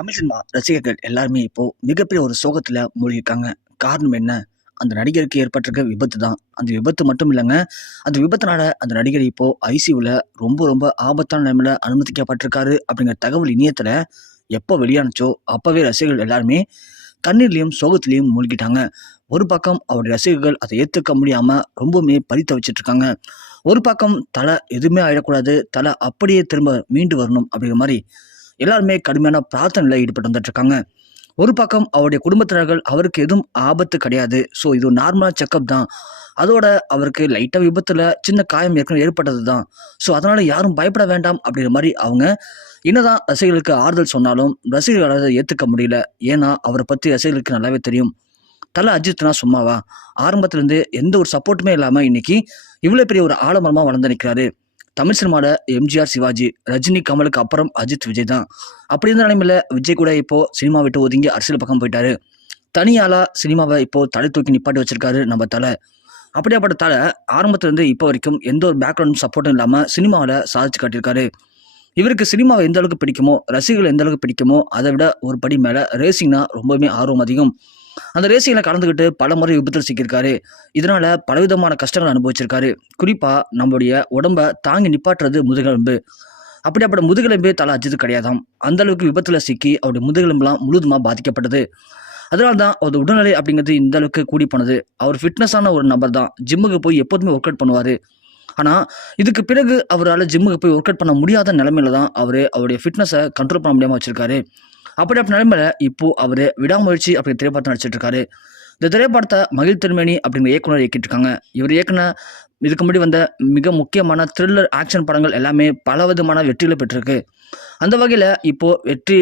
Tamil cinema ரசிகர்கள் எல்லாருமே இப்போ மிகப்பெரிய ஒரு சோகத்துல மூழ்கியிருக்காங்க. காரணம் என்ன? அந்த நடிகருக்கு ஏற்பட்டிருக்க விபத்து தான். அந்த விபத்து மட்டும் இல்லைங்க அந்த விபத்தினால அந்த நடிகர் இப்போ ஐசியூவில் ரொம்ப ரொம்ப ஆபத்தான நிலைமையில அனுமதிக்கப்பட்டிருக்காரு அப்படிங்கிற தகவல் இணையத்தில் எப்போ வெளியானுச்சோ அப்போவே ரசிகர்கள் எல்லாருமே கண்ணீர்லையும் சோகத்திலையும் மூழ்கிட்டாங்க. ஒரு பக்கம் அவருடைய ரசிகர்கள் அதை ஏற்றுக்க முடியாமல் ரொம்பவுமே பறித்த வச்சுட்டு இருக்காங்க ஒரு பக்கம் தலை எதுவுமே ஆயிடக்கூடாது தலை அப்படியே திரும்ப மீண்டு வரணும் அப்படிங்கிற மாதிரி எல்லாருமே கடுமையான பிரார்த்தனையில் ஈடுபட்டு வந்துட்டு இருக்காங்க ஒரு பக்கம் அவருடைய குடும்பத்தினர்கள் அவருக்கு எதுவும் ஆபத்து கிடையாது. ஸோ இது நார்மலாக செக்கப் தான். அதோட அவருக்கு லைட்டாக விபத்தில் சின்ன காயம் ஏற்கனவே ஏற்பட்டது தான். ஸோ அதனால் யாரும் பயப்பட வேண்டாம் அப்படிங்கிற மாதிரி அவங்க என்னதான் ரசிகர்களுக்கு ஆறுதல் சொன்னாலும் ரசிகர்களால் ஏற்றுக்க முடியல. ஏன்னா அவரை பற்றி ரசிகர்களுக்கு நல்லாவே தெரியும். தலை அஜித்னா சும்மாவா? ஆரம்பத்துலேருந்து எந்த ஒரு சப்போர்ட்டுமே இல்லாமல் இன்றைக்கி இவ்வளோ பெரிய ஒரு ஆலமரமாக வளர்ந்து நிற்கிறாரு தமிழ் சினிமாவில் எம்ஜிஆர் சிவாஜி ரஜினி கமலுக்கு அப்புறம் அஜித் விஜய் தான். அப்படி இருந்த நிலைமையில விஜய் கூட இப்போது சினிமா விட்டு ஒதுங்கி அரசியல் பக்கம் போயிட்டாரு. தனியாளாக சினிமாவை இப்போது தலை தூக்கி நிப்பாட்டி வச்சிருக்காரு நம்ம தலை. அப்படியாப்பட்ட தலை ஆரம்பத்துலேருந்து இப்போ வரைக்கும் எந்த ஒரு பேக்ரவுண்ட் சப்போர்ட்டும் இல்லாமல் சினிமாவில் சாதிச்சு காட்டியிருக்காரு. இவருக்கு சினிமாவை எந்த அளவுக்கு பிடிக்குமோ ரசிகர்கள் எந்த அளவுக்கு பிடிக்குமோ அதை விட ஒரு படி மேலே ரேசிங்னா ரொம்பவுமே ஆர்வம் அதிகம். அந்த ரேசிங்கில் கலந்துக்கிட்டு பல முறை விபத்தில் சிக்கியிருக்காரு. இதனால பலவிதமான கஷ்டங்கள் அனுபவிச்சிருக்காரு. குறிப்பாக நம்மளுடைய உடம்ப தாங்கி நிப்பாட்டுறது முதுகெலும்பு. அப்படியாப்பட்ட முதுகெலும்பே தலை அஜித்து கிடையாதாம். அந்த அளவுக்கு விபத்தில் சிக்கி அவருடைய முதுகெலும்புலாம் முழுதுமாக பாதிக்கப்பட்டது. அதனால தான் அவர் உடல்நிலை அப்படிங்கிறது இந்த அளவுக்கு கூடி போனது அவர் ஃபிட்னஸான ஒரு நபர் தான். ஜிம்முக்கு போய் எப்போதுமே ஒர்க் அவுட் பண்ணுவார். ஆனால் இதுக்கு பிறகு அவரால் ஜிம்முக்கு போய் ஒர்க் அவுட் பண்ண முடியாத நிலமையில தான் அவர் அவருடைய ஃபிட்னஸை கண்ட்ரோல் பண்ண முடியாமல் வச்சிருக்காரு. அப்படிப்பட்ட நிலைமையில இப்போ அவர் விடாமுயற்சி அப்படிங்கிற திரைப்படத்தை நடிச்சிட்டு இருக்காரு. இந்த திரைப்படத்தை மகிழ் திருமேனி அப்படிங்கிற இயக்குனர் இயக்கிட்டு இருக்காங்க இவர் இயக்குன இதுக்கு முன்னாடி வந்த மிக முக்கியமான த்ரில்லர் ஆக்ஷன் படங்கள் எல்லாமே பல விதமான வெற்றிகளை பெற்றிருக்கு. அந்த வகையில் இப்போது வெற்றி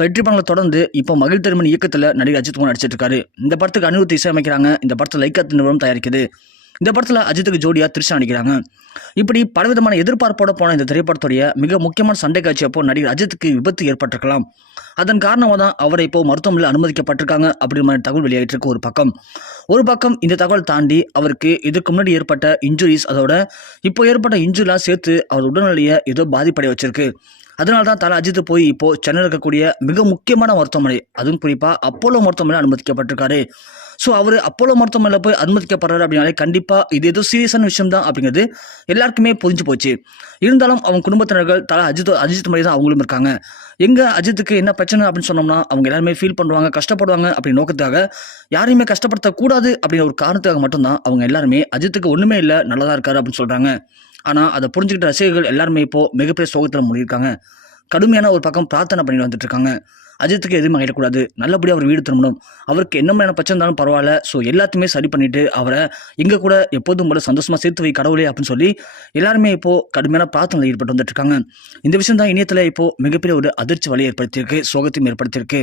வெற்றி படங்களை தொடர்ந்து இப்போ மகிழ் திருமணி இயக்கத்தில் நடிகர் அஜித் குமார் நடிச்சிட்டு இருக்காரு. இந்த படத்துக்கு அனிருத் இசையமைக்கிறாங்க. இந்த படத்தை லைக்கா நிறுவனம் தயாரிக்குது. இந்த படத்தில் அஜித்துக்கு ஜோடியாக த்ரிஷா நடிக்கிறாங்க. இப்படி பலவிதமான எதிர்பார்ப்போட போன இந்த திரைப்படத்துடைய மிக முக்கியமான சண்டை காட்சி அப்போ நடிகர் அஜித்துக்கு விபத்து ஏற்பட்டிருக்கலாம். அதன் காரணமாக தான் அவரை இப்போ மருத்துவமனையில் அனுமதிக்கப்பட்டிருக்காங்க அப்படிங்கிற மாதிரி தகவல் வெளியாகிட்டு இருக்கு ஒரு பக்கம். ஒரு பக்கம் இந்த தகவல் தாண்டி அவருக்கு இதுக்கு முன்னாடி ஏற்பட்ட இன்ஜுரிஸ் அதோட இப்போ ஏற்பட்ட இன்ஜுரிலாம் சேர்த்து அவர் உடல்நிலையை ஏதோ பாதிப்படைய வச்சிருக்கு. அதனால தான் தலை அஜித் போய் இப்போ சென்னையில் இருக்கக்கூடிய மிக முக்கியமான மருத்துவமனை அதுவும் குறிப்பாக அப்போலோ மருத்துவமனையில் அனுமதிக்கப்பட்டிருக்காரு. ஸோ அவர் அப்போலோ மருத்துவமனையில் போய் அனுமதிக்கப்படுறாரு அப்படின்னாலே கண்டிப்பாக இது ஏதோ சீரியஸான விஷயம் தான் அப்படிங்கிறது எல்லாருக்குமே புரிஞ்சு போச்சு. இருந்தாலும் அவங்க குடும்பத்தினர்கள் தலை அஜித் அஜித் மாதிரி தான் அவங்களும் இருக்காங்க. எங்கே அஜித்துக்கு என்ன பிரச்சனை அப்படின்னு சொன்னோம்னா அவங்க எல்லாருமே ஃபீல் பண்ணுவாங்க கஷ்டப்படுவாங்க அப்படின்னு நோக்கத்துக்காக யாரையுமே கஷ்டப்படுத்தக்கூடாது அப்படிங்கிற ஒரு காரணத்துக்காக மட்டும்தான் அவங்க எல்லாருமே அஜித்துக்கு ஒன்றுமே இல்லை நல்லதாக இருக்காரு அப்படின்னு சொல்கிறாங்க ஆனால் அதை புரிஞ்சுக்கிட்ட ரசிகர்கள் எல்லாருமே இப்போது மிகப்பெரிய சோகத்தில் முடியிருக்காங்க கடுமையான ஒரு பக்கம் பிரார்த்தனை பண்ணிட்டு வந்துட்டு இருக்காங்க. அஜித்துக்கு எதுவும் ஆகிடக்கூடாது நல்லபடியாக அவர் வீடு திரும்பணும். அவருக்கு என்ன மாதிரியான பிரச்சனை இருந்தாலும் பரவாயில்ல. ஸோ எல்லாத்தையுமே சரி பண்ணிவிட்டு அவரை இங்கே கூட எப்போதும் போல சந்தோஷமாக சேர்த்து வை கடவுளே அப்படின்னு சொல்லி எல்லாருமே இப்போது கடுமையான பிரார்த்தனை ஈடுபட்டு வந்துட்டு இருக்காங்க. இந்த விஷயம் தான் இணையத்தில் இப்போது மிகப்பெரிய ஒரு அதிர்ச்சி வலையை ஏற்படுத்தியிருக்கு. சோகத்தையும் ஏற்படுத்தியிருக்கு.